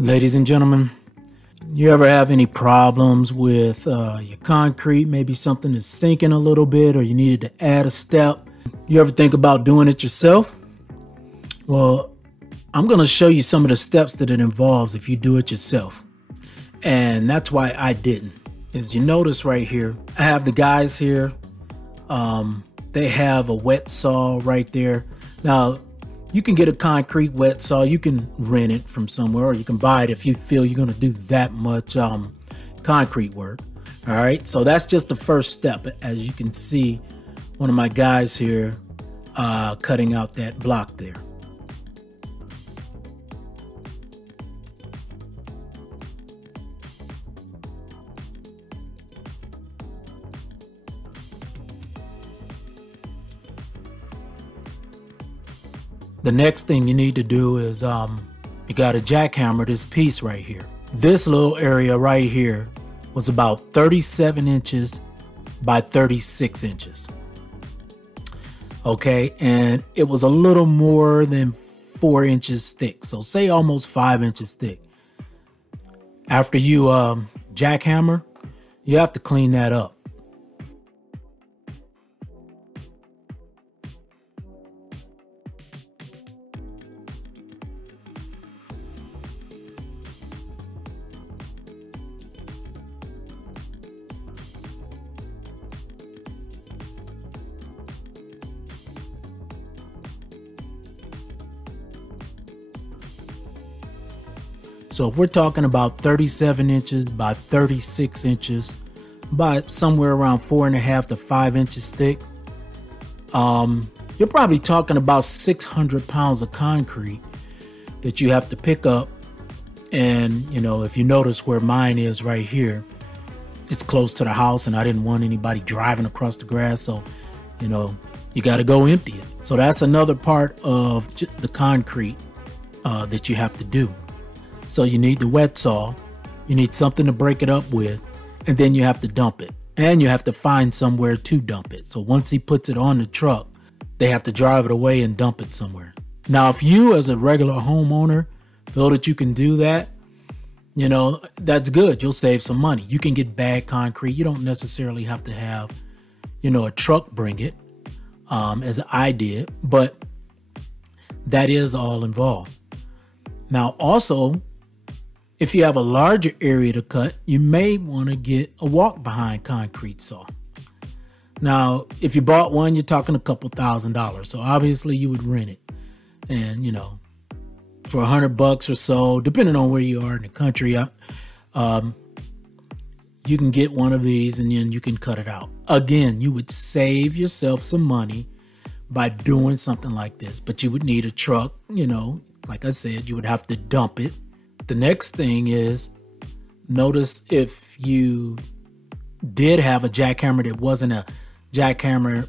Ladies and gentlemen, you ever have any problems with your concrete? Maybe something is sinking a little bit or you needed to add a step. You ever think about doing it yourself? Well, I'm going to show you some of the steps that it involves if you do it yourself. And that's why I didn't. As you notice right here, I have the guys here. They have a wet saw right there. Now, you can get a concrete wet saw. You can rent it from somewhere, or you can buy it if you feel you're going to do that much concrete work. All right, so that's just the first step. As you can see, one of my guys here cutting out that block there. The next thing you need to do is you got to jackhammer this piece right here. This little area right here was about 37 inches by 36 inches. Okay, and it was a little more than 4 inches thick. So say almost 5 inches thick. After you jackhammer, you have to clean that up. So if we're talking about 37 inches by 36 inches, by somewhere around 4.5 to 5 inches thick, you're probably talking about 600 pounds of concrete that you have to pick up. And, you know, if you notice where mine is right here, it's close to the house and I didn't want anybody driving across the grass. So, you know, you got to go empty it. So that's another part of the concrete that you have to do. So you need the wet saw, you need something to break it up with, and then you have to dump it. And you have to find somewhere to dump it. So once he puts it on the truck, they have to drive it away and dump it somewhere. Now, if you as a regular homeowner feel that you can do that, you know, that's good. You'll save some money. You can get bag concrete. You don't necessarily have to have, you know, a truck bring it, as I did, but that is all involved. Now, also, if you have a larger area to cut, you may want to get a walk-behind concrete saw. Now, if you bought one, you're talking a couple $1,000s. So obviously you would rent it. And, you know, for $100 or so, depending on where you are in the country, you can get one of these and then you can cut it out. Again, you would save yourself some money by doing something like this, but you would need a truck, you know, like I said, you would have to dump it. The next thing is, notice if you did have a jackhammer that wasn't a jackhammer,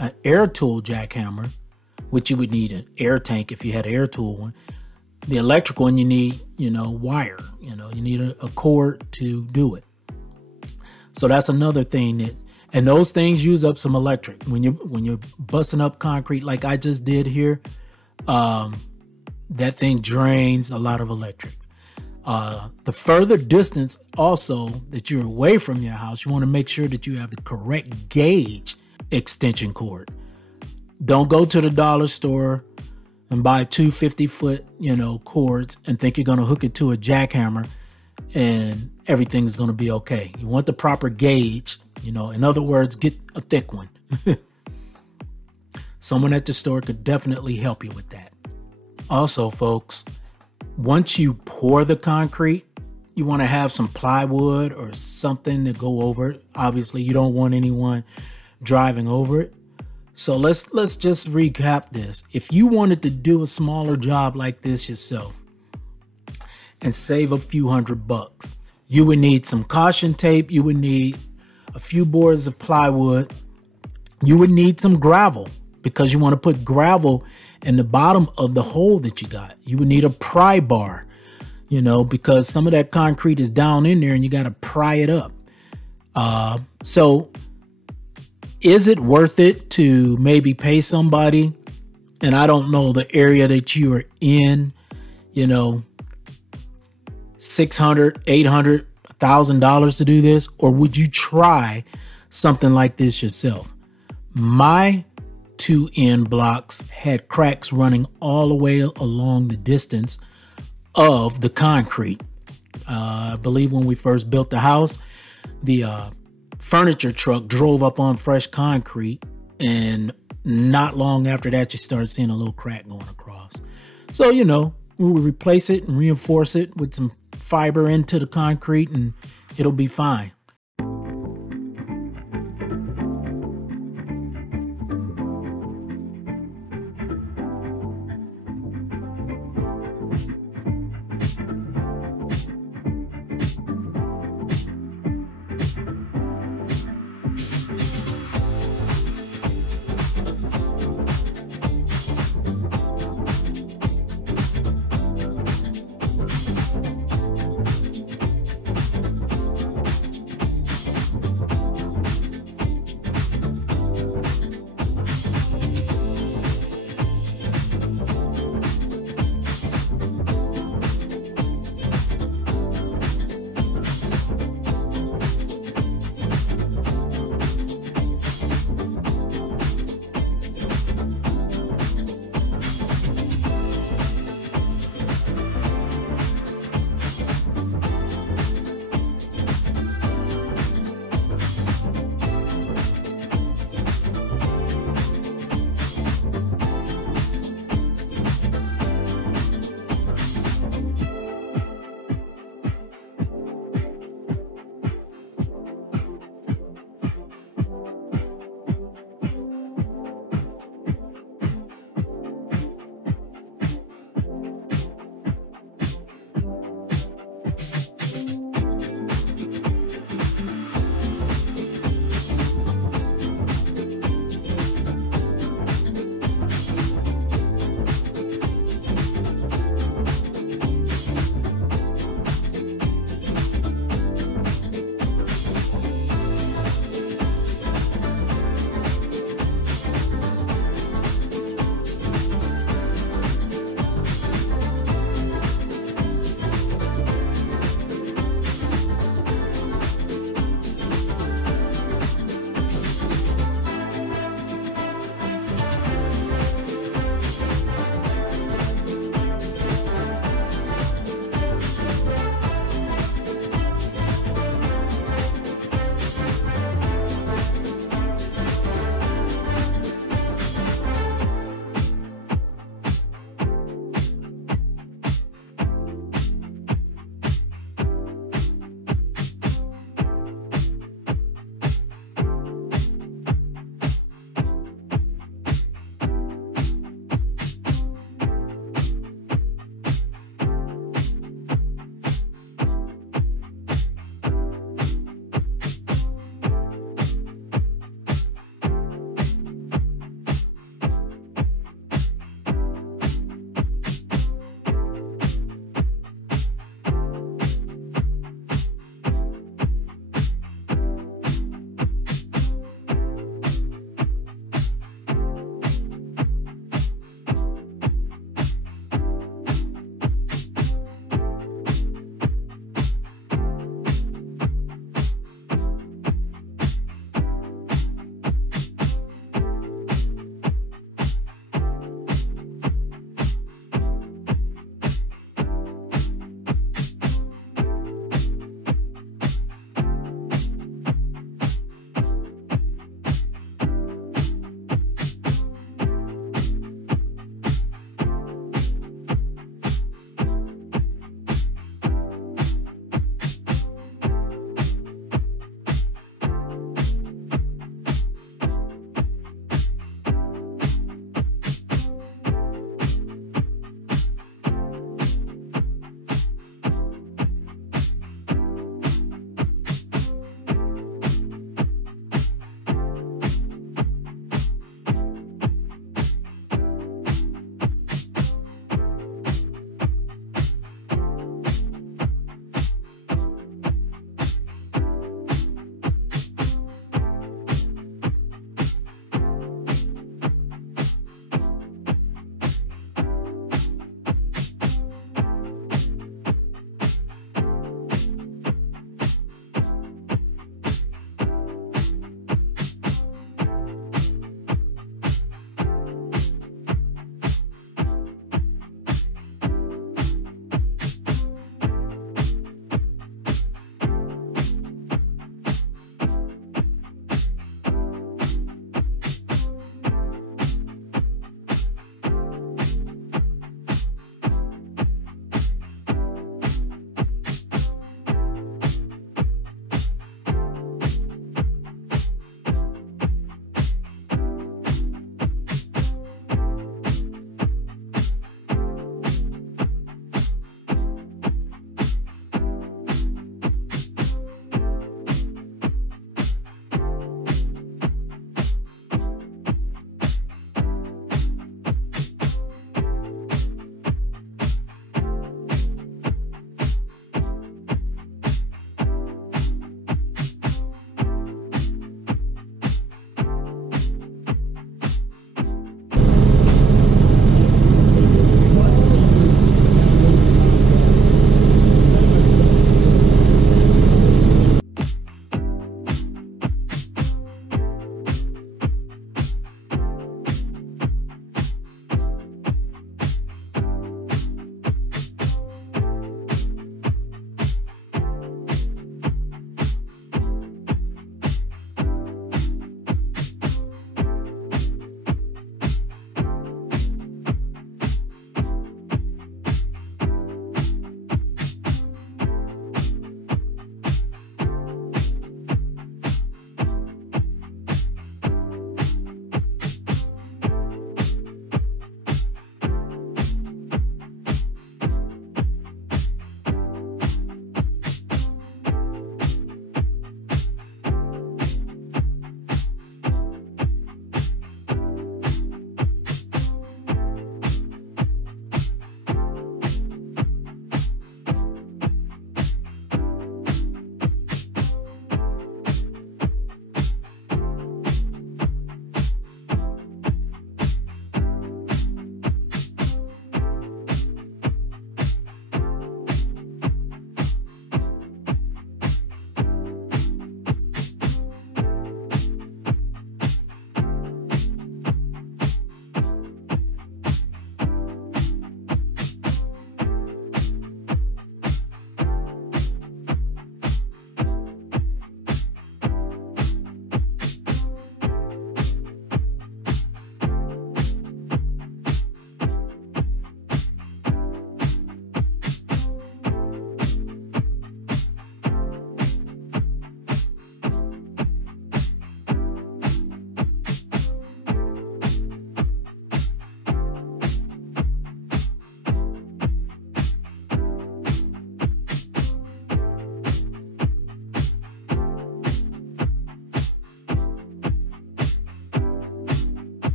an air tool jackhammer, which you would need an air tank if you had an air tool one. The electric one, you need, you know, wire, you know, you need a cord to do it. So that's another thing that, and those things use up some electric. When you're busting up concrete like I just did here, that thing drains a lot of electric. The further distance also that you're away from your house, you want to make sure that you have the correct gauge extension cord. Don't go to the dollar store and buy 2 50-foot, you know, cords and think you're going to hook it to a jackhammer and everything's going to be okay. You want the proper gauge, you know, in other words, get a thick one. Someone at the store could definitely help you with that. Also, folks, once you pour the concrete, you want to have some plywood or something to go over it. Obviously, you don't want anyone driving over it. So let's just recap this. If you wanted to do a smaller job like this yourself and save a few $100, you would need some caution tape. You would need a few boards of plywood. You would need some gravel because you want to put gravel in the bottom of the hole that you got. You would need a pry bar, you know, because some of that concrete is down in there and you got to pry it up. So is it worth it to maybe pay somebody? And I don't know the area that you are in, you know, $600, $800, $1,000 to do this? Or would you try something like this yourself? My 2 end blocks had cracks running all the way along the distance of the concrete. I believe when we first built the house, the furniture truck drove up on fresh concrete, and not long after that, you start seeing a little crack going across. So, you know, we would replace it and reinforce it with some fiber into the concrete, and it'll be fine.